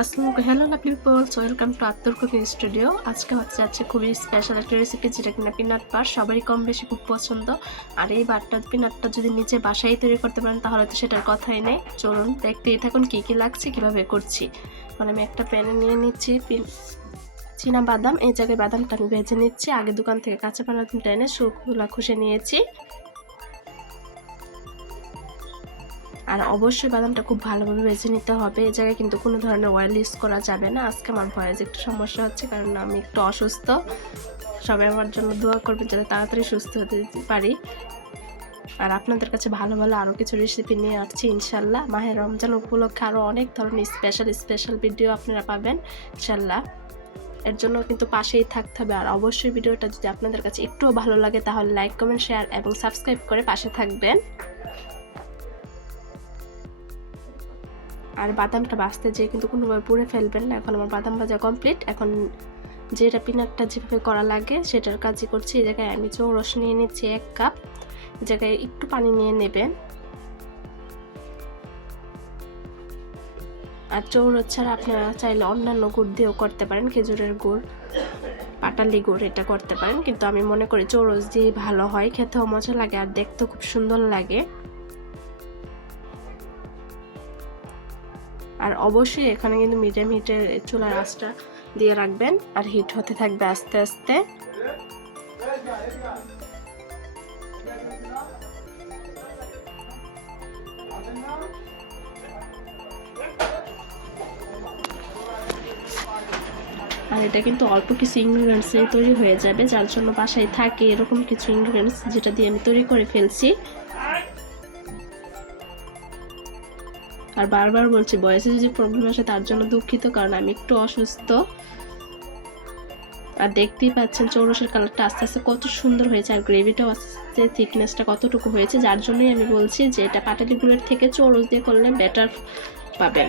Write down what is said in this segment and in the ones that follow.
আসসালামু hello peoples, welcome to আত্তুর cooking studio. আজকে হচ্ছে যাচ্ছে খুবই স্পেশাল একটা রেসিপি, যেটা কিনা পিনাট বার। সবারই কম বেশি খুব পছন্দ। আর এই বারটা পিনাটটা যদি নিজে বাসায় তৈরি করতে পারেন তাহলে তো সেটার কথাই নেই। চলুন দেখতেই থাকুন কি কি লাগছে, কিভাবে করছি। মানে আমি একটা প্যানে নিয়ে নিচ্ছি চীনা বাদাম। এই জায়গায় বাদামটা আমি ভেজে নিচ্ছি। আগে দোকান থেকে কাঁচা বাদামটা এনে শুকনো খুশে নিয়েছি। আর অবশ্যই বাদামটা খুব ভালোভাবে ভেজে নিতে হবে। এই জায়গায় কিন্তু কোনো ধরনের অয়েল ইউজ করা যাবে না। আজকে আমার ভয়েসে একটু সমস্যা হচ্ছে, কারণ আমি একটু অসুস্থ। সবাই আমার জন্য দোয়া করবেন যাতে তাড়াতাড়ি সুস্থ হতে পারি। আর আপনাদের কাছে ভালো ভালো আরও কিছু রেসিপি নিয়ে আসছি ইনশাল্লাহ। মাহের রমজান উপলক্ষে আরও অনেক ধরনের স্পেশাল ভিডিও আপনারা পাবেন ইনশাল্লাহ। এর জন্য কিন্তু পাশেই থাকতে হবে। আর অবশ্যই ভিডিওটা যদি আপনাদের কাছে একটুও ভালো লাগে তাহলে লাইক, কমেন্ট, শেয়ার এবং সাবস্ক্রাইব করে পাশে থাকবেন। আর বাদামটা ভাজতে যেয়ে কিন্তু কোনোভাবে পুড়ে ফেলবেন না। এখন আমার বাদাম ভাজা কমপ্লিট। এখন যেটা পিনাটটা যেভাবে করা লাগে সেটার কাজই করছি। এই জায়গায় আমি চৌরস নিয়ে নিচ্ছি 1 কাপ। এই জায়গায় একটু পানি নিয়ে নেবেন। আর চৌরস ছাড়া আপনারা চাইলে অন্যান্য গুড় দিয়েও করতে পারেন, খেজুরের গুড়, পাটালি গুড়, এটা করতে পারেন। কিন্তু আমি মনে করি চৌরস দিয়ে ভালো হয়, খেতেও মজা লাগে আর দেখতেও খুব সুন্দর লাগে। আর অবশ্যই এখানে কিন্তু মিডিয়াম হিটে চুলার আঁচটা দিয়ে রাখবেন, আর হিট হতে থাকবে আস্তে আস্তে। আর এটা কিন্তু অল্প কিছু ইনগ্রিডিয়েন্টস দিয়ে তৈরি হয়ে যাবে, যার জন্য বাসায় থাকে এরকম কিছু ইনগ্রিডিয়েন্টস যেটা দিয়ে আমি তৈরি করে ফেলছি। আর বারবার বলছি, ভয়েসে যদি প্রবলেম আসে তার জন্য দুঃখিত, কারণ আমি একটু অসুস্থ। আর দেখতেই পাচ্ছেন চৌরসের কালারটা আস্তে আস্তে কত সুন্দর হয়েছে, আর গ্রেভিটাও আস্তে থিকনেসটা কতটুকু হয়েছে, যার জন্যই আমি বলছি যে এটা পাটালি গুড়ের থেকে চৌরস দিয়ে করলে বেটার পাবেন।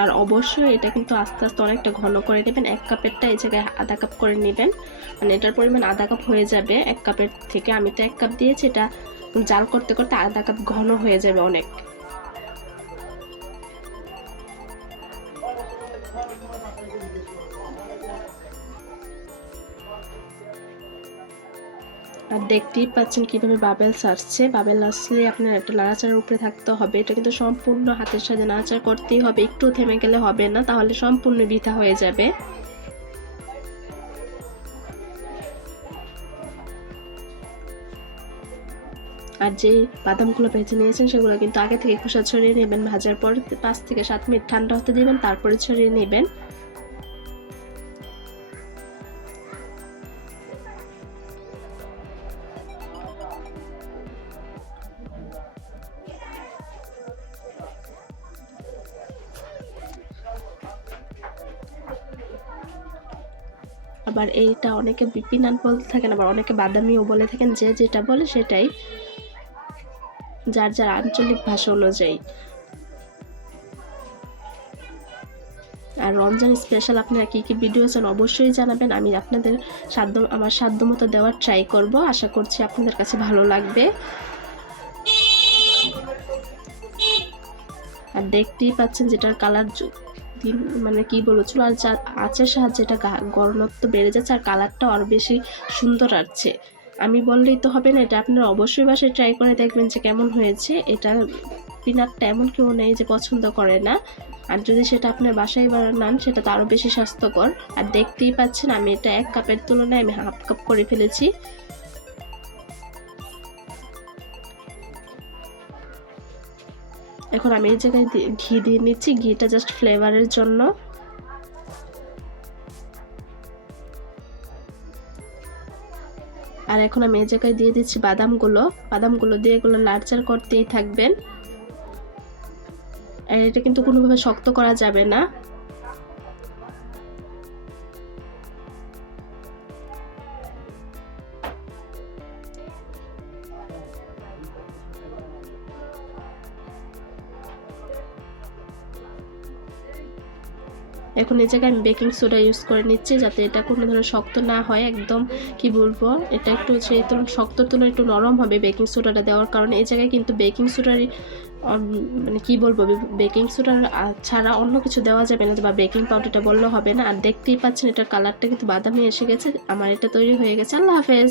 আর অবশ্যই এটা কিন্তু আস্তে আস্তে অনেকটা ঘন করে নেবেন। 1 কাপেরটা এই জায়গায় আধা কাপ করে নেবেন, মানে এটার পরিমাণ আধা কাপ হয়ে যাবে 1 কাপের থেকে। আমি তো 1 কাপ দিয়েছি, এটা জাল করতে করতে আধা কাপ ঘন হয়ে যাবে অনেক। আর দেখতেই পাচ্ছেন কিভাবে বাবেলস আসছে। বাবেল আসলে আপনার একটা নাড়াচাড়ার উপরে থাকতে হবে। এটা কিন্তু সম্পূর্ণ হাতের সাথে নাড়াচাড়া করতেই হবে, একটু থেমে গেলে হবে না, তাহলে সম্পূর্ণ বৃথা হয়ে যাবে। আর যে বাদামগুলো ভেজে নিয়েছেন সেগুলো কিন্তু আগে থেকে খোসা ছড়িয়ে নেবেন। ভাজার পর 5 থেকে 7 মিনিট ঠান্ডা হতে দিবেন, তারপরে ছড়িয়ে নেবেন। আবার এইটা অনেকে পিনাট বলতে থাকেন, আবার অনেকে বাদামিও বলে থাকেন, যে যেটা বলে সেটাই, যার যার আঞ্চলিক ভাষা অনুযায়ী। আর রমজান স্পেশাল আপনারা কী কী ভিডিও চান অবশ্যই জানাবেন। আমি আপনাদের আমার সাধ্যমতো দেওয়ার ট্রাই করব। আশা করছি আপনাদের কাছে ভালো লাগবে। আর দেখতেই পাচ্ছেন যেটার কালার মানে কি বলবো, চুলার আঁচের সাহায্যে এটা ঘনত্ব বেড়ে যাচ্ছে আর কালারটা আরও বেশি সুন্দর আসছে। আমি বললেই তো হবে না, এটা আপনারা অবশ্যই বাসায় ট্রাই করে দেখবেন যে কেমন হয়েছে। এটা পিনাটটা এমন কেউ নেই যে পছন্দ করে না। আর যদি সেটা আপনার বাসায় বানান সেটা তো আরও বেশি স্বাস্থ্যকর। আর দেখতেই পাচ্ছেন আমি এটা 1 কাপের তুলনায় আমি হাফ কাপ করে ফেলেছি। এখন আমি এই জায়গায় ঘি দিয়ে নিচ্ছি, ঘিটা জাস্ট ফ্লেভারের জন্য। আর এখন আমি এই জায়গায় দিয়ে দিচ্ছি বাদামগুলো দিয়ে এগুলো নাড়াচাড়া করতেই থাকবেন। আর এটা কিন্তু কোনোভাবে শক্ত করা যাবে না। এখন এই জায়গায় আমি বেকিং সোডা ইউজ করে নিচ্ছি যাতে এটা কোনো ধরনের শক্ত না হয়, একদম কি বলবো, এটা একটু সেই তুলনায় শক্তর তুলনায় একটু নরম হবে বেকিং সোডাটা দেওয়ার কারণে। এই জায়গায় কিন্তু বেকিং সোডার মানে কি বলবো, বেকিং সোডার ছাড়া অন্য কিছু দেওয়া যাবে না, বা বেকিং পাউডারটা বললে হবে না। আর দেখতেই পাচ্ছেন এটার কালারটা কিন্তু বাদামি এসে গেছে। আমার এটা তৈরি হয়ে গেছে। আল্লাহ হাফেজ।